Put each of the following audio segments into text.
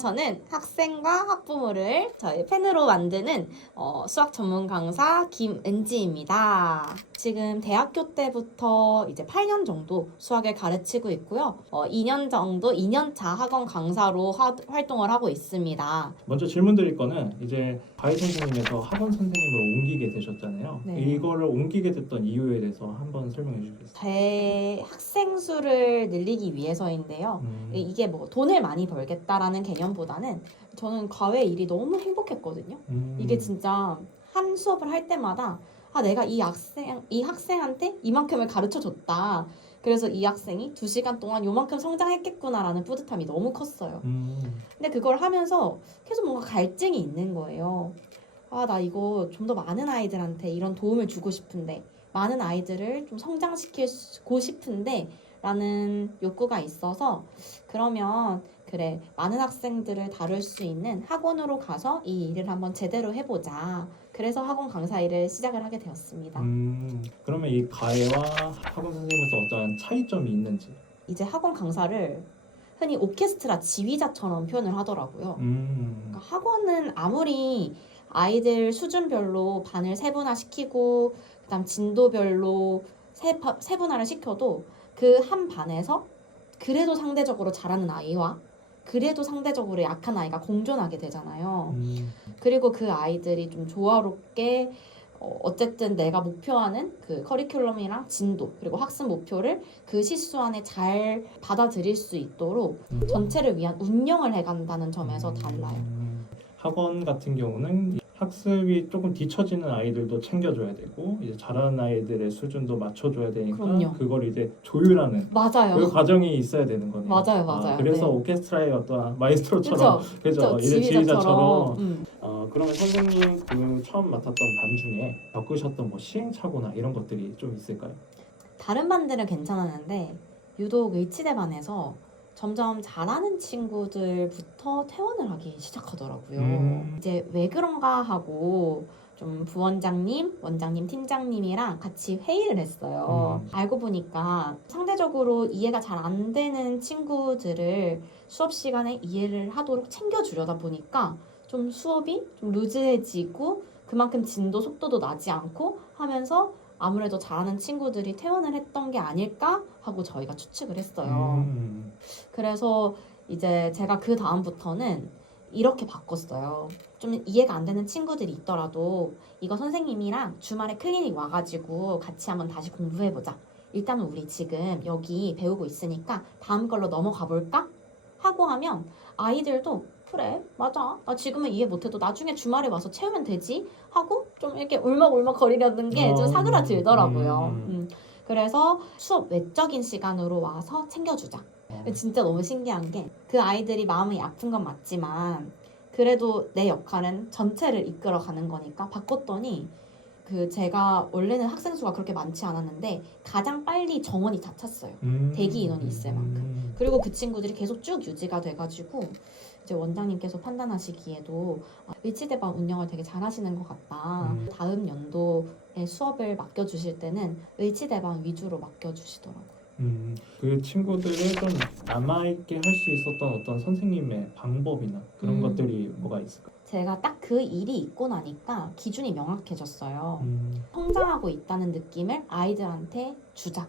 저는 학생과 학부모를 저희 팬으로 만드는 수학 전문 강사 김은지입니다. 지금 대학교 때부터 이제 8년 정도 수학을 가르치고 있고요. 2년 정도 2년차 학원 강사로 활동을 하고 있습니다. 먼저 질문 드릴 거는 이제 과외 선생님에서 학원 선생님으로 옮기게 되셨잖아요. 네. 이거를 옮기게 됐던 이유에 대해서 한번 설명해 주시겠어요? 제 학생 수를 늘리기 위해서인데요. 이게 뭐 돈을 많이 벌겠다라는 개념보다는 저는 과외 일이 너무 행복했거든요. 이게 진짜 한 수업을 할 때마다 내가 이 학생한테 이만큼을 가르쳐 줬다. 그래서 이 학생이 2시간 동안 요만큼 성장했겠구나라는 뿌듯함이 너무 컸어요. 근데 그걸 하면서 계속 뭔가 갈증이 있는 거예요. 나 이거 좀 더 많은 아이들한테 이런 도움을 주고 싶은데, 많은 아이들을 좀 성장시키고 싶은데 라는 욕구가 있어서, 그러면 그래, 많은 학생들을 다룰 수 있는 학원으로 가서 이 일을 한번 제대로 해보자. 그래서 학원 강사 일을 시작을 하게 되었습니다. 그러면 이 과외와 학원 선생님에서 어떤 차이점이 있는지. 이제 학원 강사를 흔히 오케스트라 지휘자처럼 표현을 하더라고요. 그러니까 학원은 아무리 아이들 수준별로 반을 세분화시키고 그다음 진도별로 세분화를 시켜도 그 한 반에서 그래도 상대적으로 잘하는 아이와 그래도 상대적으로 약한 아이가 공존하게 되잖아요. 그리고 그 아이들이 좀 조화롭게 어쨌든 내가 목표하는 그 커리큘럼이랑 진도 그리고 학습 목표를 그 시수 안에 잘 받아들일 수 있도록 전체를 위한 운영을 해간다는 점에서 달라요. 학원 같은 경우는 학습이 조금 뒤처지는 아이들도 챙겨줘야 되고 이제 잘하는 아이들의 수준도 맞춰줘야 되니까 그럼요. 그걸 이제 조율하는 맞아요. 그 과정이 있어야 되는 거네요. 맞아요. 그래서 네. 오케스트라의 어떤 마이스트로처럼 그죠? 이제 지휘자처럼. 그러면 선생님 그 처음 맡았던 반 중에 겪으셨던 뭐 시행착오나 이런 것들이 좀 있을까요? 다른 반들은 괜찮았는데 유독 의치대 반에서 점점 잘하는 친구들부터 퇴원을 하기 시작하더라고요. 이제 왜 그런가 하고 좀 부원장님, 원장님, 팀장님이랑 같이 회의를 했어요. 알고 보니까 상대적으로 이해가 잘 안 되는 친구들을 수업 시간에 이해를 하도록 챙겨주려다 보니까 좀 수업이 좀 루즈해지고 그만큼 진도 속도도 나지 않고 하면서 아무래도 잘하는 친구들이 퇴원을 했던 게 아닐까 하고 저희가 추측을 했어요. 그래서 이제 제가 그 다음부터는 이렇게 바꿨어요. 좀 이해가 안 되는 친구들이 있더라도 이거 선생님이랑 주말에 클리닉 와가지고 같이 한번 다시 공부해보자. 일단은 우리 지금 여기 배우고 있으니까 다음 걸로 넘어가 볼까? 하고 하면 아이들도 그래 맞아 나 지금은 이해 못해도 나중에 주말에 와서 채우면 되지 하고 좀 이렇게 울먹울먹 거리려는 게 좀 사그라들더라고요. 그래서 수업 외적인 시간으로 와서 챙겨주자. 진짜 너무 신기한 게 그 아이들이 마음이 아픈 건 맞지만 그래도 내 역할은 전체를 이끌어가는 거니까 바꿨더니 그 제가 원래는 학생 수가 그렇게 많지 않았는데 가장 빨리 정원이 다 찼어요. 대기 인원이 있을 만큼. 그리고 그 친구들이 계속 쭉 유지가 돼가지고 이제 원장님께서 판단하시기에도 의치대반 운영을 되게 잘하시는 것 같다. 다음 연도에 수업을 맡겨주실 때는 의치대반 위주로 맡겨주시더라고요. 그 친구들을 좀 남아있게 할 수 있었던 어떤 선생님의 방법이나 그런 것들이 뭐가 있을까요? 제가 딱 그 일이 있고 나니까 기준이 명확해졌어요. 성장하고 있다는 느낌을 아이들한테 주자.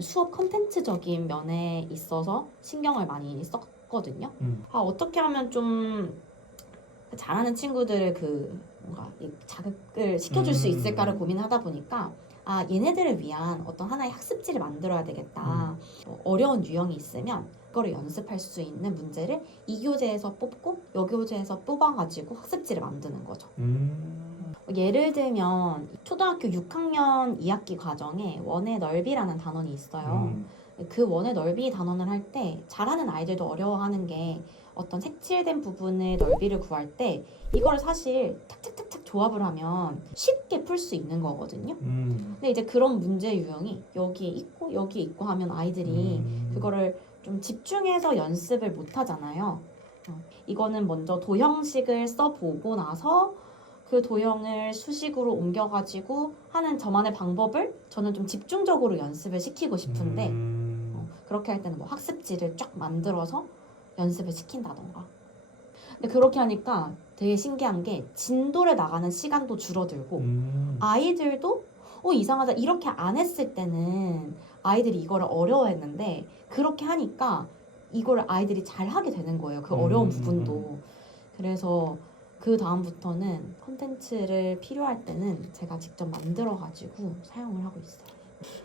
수업 컨텐츠적인 면에 있어서 신경을 많이 썼거든요. 어떻게 하면 좀 잘하는 친구들을 뭔가 자극을 시켜줄 수 있을까를 고민하다 보니까 얘네들을 위한 어떤 하나의 학습지를 만들어야 되겠다. 어려운 유형이 있으면 그거를 연습할 수 있는 문제를 이 교재에서 뽑고 여 교재에서 뽑아가지고 학습지를 만드는 거죠. 예를 들면 초등학교 6학년 2학기 과정에 원의 넓이라는 단원이 있어요. 그 원의 넓이 단원을 할 때 잘하는 아이들도 어려워하는 게 어떤 색칠된 부분의 넓이를 구할 때 이걸 사실 탁탁탁탁 조합을 하면 쉽게 풀 수 있는 거거든요. 근데 이제 그런 문제 유형이 여기에 있고 여기에 있고 하면 아이들이 그거를 좀 집중해서 연습을 못 하잖아요. 이거는 먼저 도형식을 써보고 나서 그 도형을 수식으로 옮겨가지고 하는 저만의 방법을 저는 좀 집중적으로 연습을 시키고 싶은데 그렇게 할 때는 뭐 학습지를 쫙 만들어서 연습을 시킨다던가. 근데 그렇게 하니까 되게 신기한 게 진도를 나가는 시간도 줄어들고 아이들도 이상하다 이렇게 안 했을 때는 아이들이 이거를 어려워했는데 그렇게 하니까 이걸 아이들이 잘 하게 되는 거예요. 그 어려운 부분도. 그래서 그 다음부터는 콘텐츠를 필요할 때는 제가 직접 만들어가지고 사용을 하고 있어요.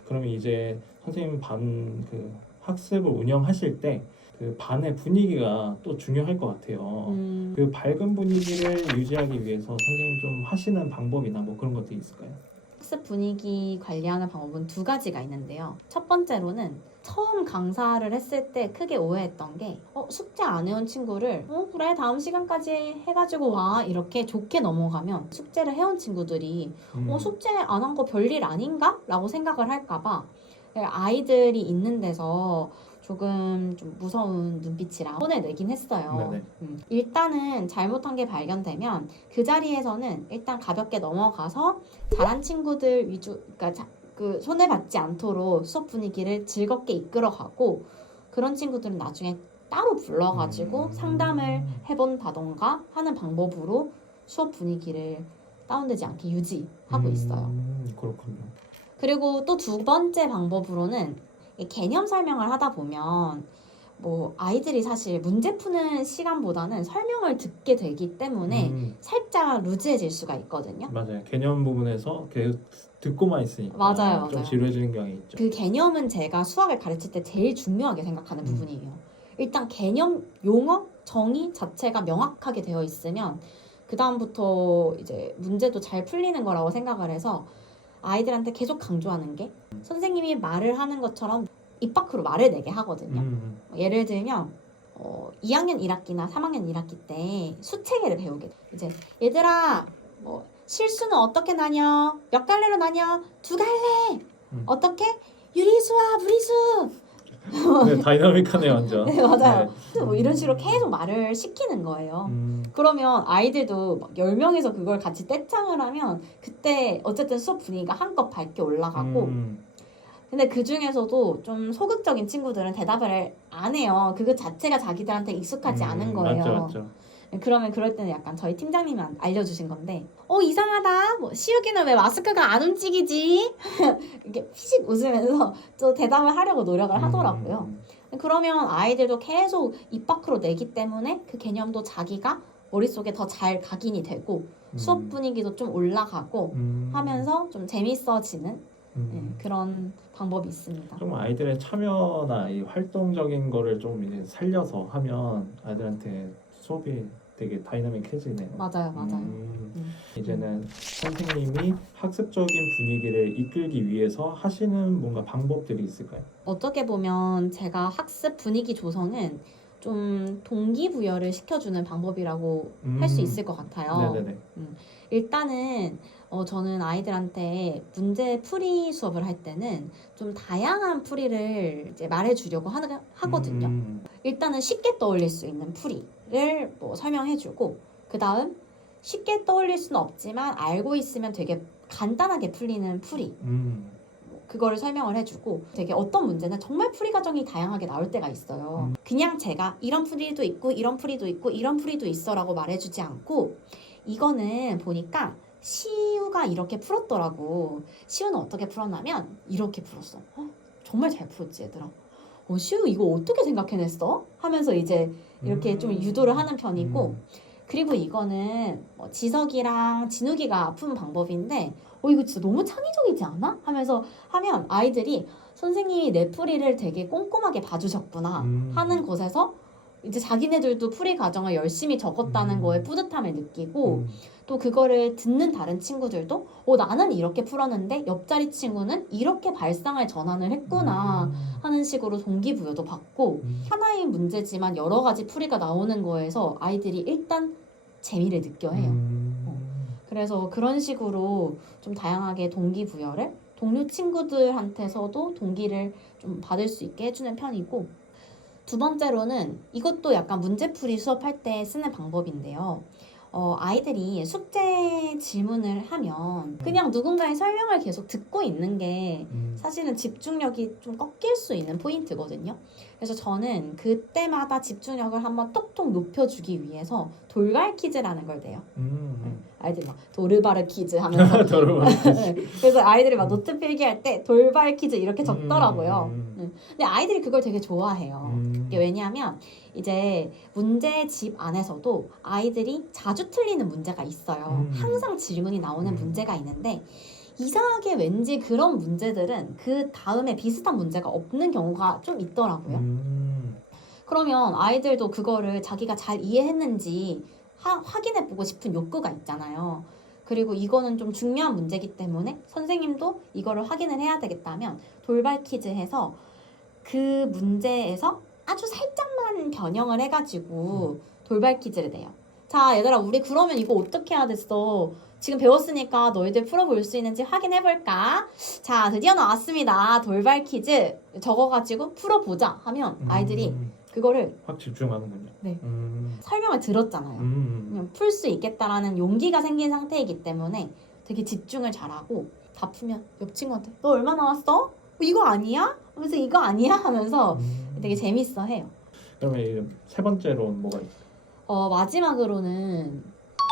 그러면 이제 선생님 반 그 학습을 운영하실 때 그 반의 분위기가 또 중요할 것 같아요. 그 밝은 분위기를 유지하기 위해서 선생님 좀 하시는 방법이나 뭐 그런 것들이 있을까요? 학습 분위기 관리하는 방법은 두 가지가 있는데요. 첫 번째로는 처음 강사를 했을 때 크게 오해했던 게 숙제 안 해온 친구를 그래 다음 시간까지 해가지고 와 이렇게 좋게 넘어가면 숙제를 해온 친구들이 숙제 안 한 거 별일 아닌가? 라고 생각을 할까봐 아이들이 있는 데서 조금 좀 무서운 눈빛이라 혼을 내긴 했어요. 일단은 잘못한 게 발견되면 그 자리에서는 일단 가볍게 넘어가서 잘한 친구들 위주, 그러니까 그 손해받지 않도록 수업 분위기를 즐겁게 이끌어가고 그런 친구들은 나중에 따로 불러가지고 상담을 해본다던가 하는 방법으로 수업 분위기를 다운되지 않게 유지하고 있어요. 그렇군요. 그리고 또 두 번째 방법으로는 개념 설명을 하다 보면 뭐 아이들이 사실 문제 푸는 시간보다는 설명을 듣게 되기 때문에 살짝 루즈해질 수가 있거든요. 맞아요. 개념 부분에서 계속 듣고만 있으니까 맞아요. 좀 지루해지는 경향이 있죠. 그 개념은 제가 수학을 가르칠 때 제일 중요하게 생각하는 부분이에요. 일단 개념, 용어, 정의 자체가 명확하게 되어 있으면 그 다음부터 이제 문제도 잘 풀리는 거라고 생각을 해서 아이들한테 계속 강조하는 게 선생님이 말을 하는 것처럼 입 밖으로 말을 내게 하거든요. 예를 들면 2학년 1학기나 3학년 1학기 때 수체계를 배우게 돼. 이제 얘들아 실수는 어떻게 나뉘어? 몇 갈래로 나뉘어? 2갈래. 어떻게? 유리수와 무리수. 네, 다이나믹하네요 완전. 네, 맞아요. 뭐 이런 식으로 계속 말을 시키는 거예요. 그러면 아이들도 막 10명에서 그걸 같이 떼창을 하면 그때 어쨌든 수업 분위기가 한껏 밝게 올라가고 근데 그 중에서도 좀 소극적인 친구들은 대답을 안 해요. 그거 자체가 자기들한테 익숙하지 않은 거예요. 맞죠. 그러면 그럴 때는 약간 저희 팀장님이 알려주신 건데 이상하다. 뭐 시우기는 왜 마스크가 안 움직이지? 이렇게 피식 웃으면서 또 대답을 하려고 노력을 하더라고요. 그러면 아이들도 계속 입 밖으로 내기 때문에 그 개념도 자기가 머릿속에 더 잘 각인이 되고 수업 분위기도 좀 올라가고 하면서 좀 재밌어지는 그런 방법이 있습니다. 좀 아이들의 참여나 이 활동적인 거를 좀 이제 살려서 하면 아이들한테 수업이 되게 다이나믹해지네요. 맞아요. 이제는 선생님이 학습적인 분위기를 이끌기 위해서 하시는 뭔가 방법들이 있을까요? 어떻게 보면 제가 학습 분위기 조성은 좀 동기부여를 시켜주는 방법이라고 할 수 있을 것 같아요. 일단은 저는 아이들한테 문제 풀이 수업을 할 때는 좀 다양한 풀이를 이제 말해주려고 하거든요. 일단은 쉽게 떠올릴 수 있는 풀이를 설명해주고 그 다음 쉽게 떠올릴 수는 없지만 알고 있으면 되게 간단하게 풀리는 풀이 그거를 설명을 해주고 되게 어떤 문제는 정말 풀이 과정이 다양하게 나올 때가 있어요. 그냥 제가 이런 풀이도 있고 이런 풀이도 있고 이런 풀이도 있어 라고 말해주지 않고 이거는 보니까 시우가 이렇게 풀었더라고. 시우는 어떻게 풀었냐면 이렇게 풀었어. 정말 잘 풀었지 얘들아. 시우 이거 어떻게 생각해냈어? 하면서 이제 이렇게 좀 유도를 하는 편이고 그리고 이거는 지석이랑 진욱이가 푼 방법인데 이거 진짜 너무 창의적이지 않아? 하면서 하면 아이들이 선생님이 내 풀이를 되게 꼼꼼하게 봐주셨구나 하는 것에서 이제 자기네들도 풀이 과정을 열심히 적었다는 거에 뿌듯함을 느끼고 또 그거를 듣는 다른 친구들도 나는 이렇게 풀었는데 옆자리 친구는 이렇게 발상을 전환을 했구나 하는 식으로 동기부여도 받고 하나의 문제지만 여러 가지 풀이가 나오는 거에서 아이들이 일단 재미를 느껴 해요. 그래서 그런 식으로 좀 다양하게 동기부여를 동료 친구들한테서도 동기를 좀 받을 수 있게 해주는 편이고 두 번째로는 이것도 약간 문제풀이 수업할 때 쓰는 방법인데요. 아이들이 숙제 질문을 하면 그냥 누군가의 설명을 계속 듣고 있는 게 사실은 집중력이 좀 꺾일 수 있는 포인트거든요. 그래서 저는 그때마다 집중력을 한번 똑똑 높여주기 위해서 돌발 퀴즈라는 걸 내요. 아이들이 막 도르바르 퀴즈 하면서 그래서 아이들이 막 노트 필기할 때 돌발 퀴즈 이렇게 적더라고요. 근데 아이들이 그걸 되게 좋아해요. 이게 왜냐하면 이제 문제집 안에서도 아이들이 자주 틀리는 문제가 있어요. 항상 질문이 나오는 문제가 있는데 이상하게 왠지 그런 문제들은 그 다음에 비슷한 문제가 없는 경우가 좀 있더라고요. 그러면 아이들도 그거를 자기가 잘 이해했는지 확인해보고 싶은 욕구가 있잖아요. 그리고 이거는 좀 중요한 문제이기 때문에 선생님도 이거를 확인을 해야 되겠다면 돌발 퀴즈 해서 그 문제에서 아주 살짝만 변형을 해가지고 돌발 퀴즈를 내요. 자, 얘들아, 우리 그러면 이거 어떻게 해야 됐어? 지금 배웠으니까 너희들 풀어볼 수 있는지 확인해볼까? 자, 드디어 나왔습니다. 돌발 퀴즈 적어가지고 풀어보자 하면 아이들이 그거를 확 집중하는군요. 네. 설명을 들었잖아요. 풀 수 있겠다라는 용기가 생긴 상태이기 때문에 되게 집중을 잘하고 다 풀면 옆 친구한테 너 얼마 나왔어? 이거 아니야? 하면서 이거 아니야? 하면서 되게 재밌어 해요. 그러면 이제 세 번째로는 뭐가 있어요? 마지막으로는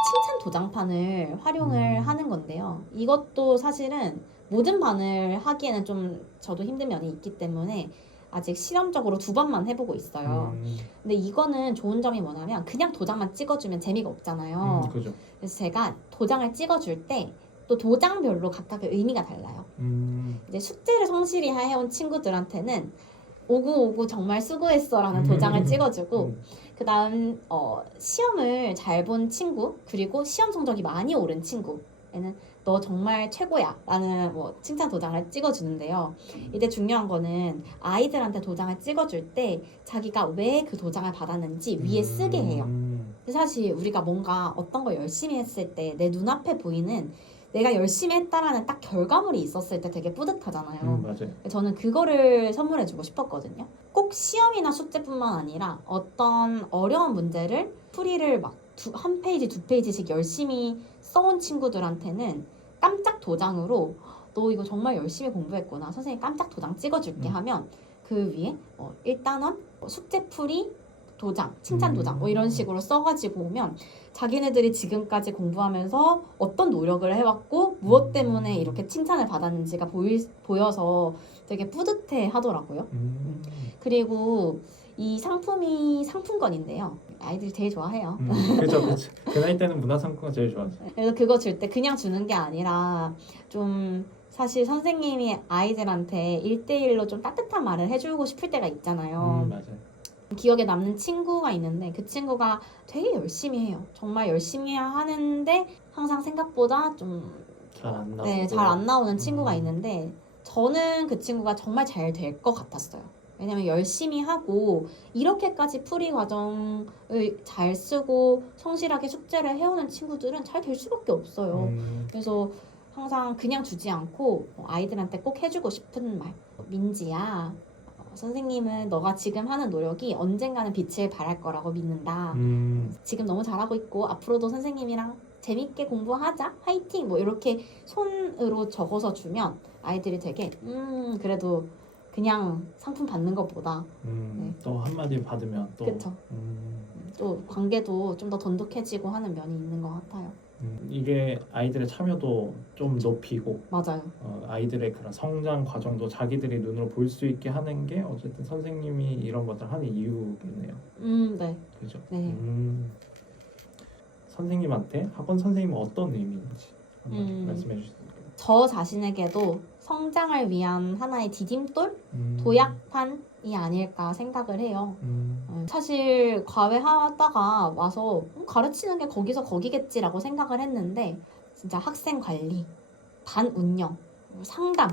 칭찬 도장판을 활용을 하는 건데요. 이것도 사실은 모든 반을 하기에는 좀 저도 힘든 면이 있기 때문에 아직 실험적으로 2번만 해보고 있어요. 근데 이거는 좋은 점이 뭐냐면 그냥 도장만 찍어주면 재미가 없잖아요. 그죠. 그래서 제가 도장을 찍어줄 때 또 도장별로 각각의 의미가 달라요. 이제 숙제를 성실히 해온 친구들한테는 오구 정말 수고했어라는 도장을 찍어주고 그 다음 시험을 잘 본 친구 그리고 시험 성적이 많이 오른 친구에는 너 정말 최고야 라는 칭찬 도장을 찍어주는데요. 이때 중요한 거는 아이들한테 도장을 찍어줄 때 자기가 왜 그 도장을 받았는지 위에 쓰게 해요. 사실 우리가 뭔가 어떤 걸 열심히 했을 때 내 눈앞에 보이는 내가 열심히 했다라는 딱 결과물이 있었을 때 되게 뿌듯하잖아요. 맞아요. 저는 그거를 선물해주고 싶었거든요. 꼭 시험이나 숙제뿐만 아니라 어떤 어려운 문제를 풀이를 막 한 페이지, 2페이지씩 열심히 써온 친구들한테는 깜짝 도장으로 너 이거 정말 열심히 공부했구나. 선생님 깜짝 도장 찍어줄게 하면 그 위에 1단원 숙제풀이 도장, 칭찬 도장 이런 식으로 써가지고 오면 자기네들이 지금까지 공부하면서 어떤 노력을 해왔고 무엇 때문에 이렇게 칭찬을 받았는지가 보여서 되게 뿌듯해 하더라고요. 그리고 이 상품이 상품권인데요. 아이들이 되게 좋아해요. 그죠. 그 나이 때는 문화상품권 제일 좋아하죠. 그래서 그거 줄 때 그냥 주는 게 아니라 좀 사실 선생님이 아이들한테 1대1로 좀 따뜻한 말을 해주고 싶을 때가 있잖아요. 맞아요. 기억에 남는 친구가 있는데 그 친구가 되게 열심히 해요. 정말 열심히 하는데 항상 생각보다 좀 잘 안 나오고 잘 안 나오는 친구가 있는데 저는 그 친구가 정말 잘 될 것 같았어요. 왜냐면 열심히 하고 이렇게까지 풀이 과정을 잘 쓰고 성실하게 숙제를 해오는 친구들은 잘 될 수밖에 없어요. 그래서 항상 그냥 주지 않고 아이들한테 꼭 해주고 싶은 말. 민지야, 선생님은 너가 지금 하는 노력이 언젠가는 빛을 발할 거라고 믿는다. 지금 너무 잘하고 있고 앞으로도 선생님이랑 재밌게 공부하자. 화이팅! 이렇게 손으로 적어서 주면 아이들이 되게 그래도 그냥 상품 받는 것보다 또 한마디 받으면 또 그쵸. 또 관계도 좀 더 돈독해지고 하는 면이 있는 것 같아요. 이게 아이들의 참여도 좀 높이고 맞아요. 아이들의 그런 성장 과정도 자기들이 눈으로 볼 수 있게 하는 게 어쨌든 선생님이 이런 것들 하는 이유겠네요. 네. 그죠? 네. 선생님한테 학원 선생님은 어떤 의미인지 한번 말씀해 주실까요? 저 자신에게도 성장을 위한 하나의 디딤돌? 도약판이 아닐까 생각을 해요. 사실 과외하다가 와서 가르치는 게 거기서 거기겠지라고 생각을 했는데 진짜 학생 관리, 반 운영, 상담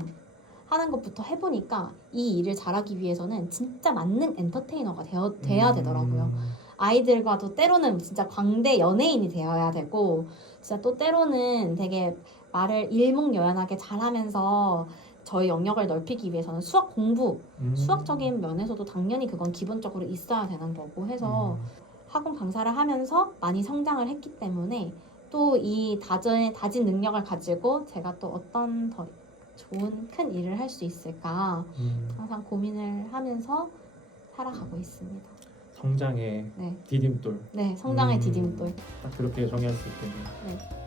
하는 것부터 해보니까 이 일을 잘하기 위해서는 진짜 만능 엔터테이너가 돼야 되더라고요. 아이들과도 때로는 진짜 광대 연예인이 되어야 되고 진짜 또 때로는 되게 말을 일목요연하게 잘하면서 저희 영역을 넓히기 위해서는 수학 공부, 수학적인 면에서도 당연히 그건 기본적으로 있어야 되는 거고 해서 학원 강사를 하면서 많이 성장을 했기 때문에 또 이 다진 능력을 가지고 제가 또 어떤 더 좋은 큰 일을 할 수 있을까 항상 고민을 하면서 살아가고 있습니다. 성장의 네, 디딤돌. 네, 성장의 디딤돌. 딱 그렇게 정의할 수 있겠네요. 네.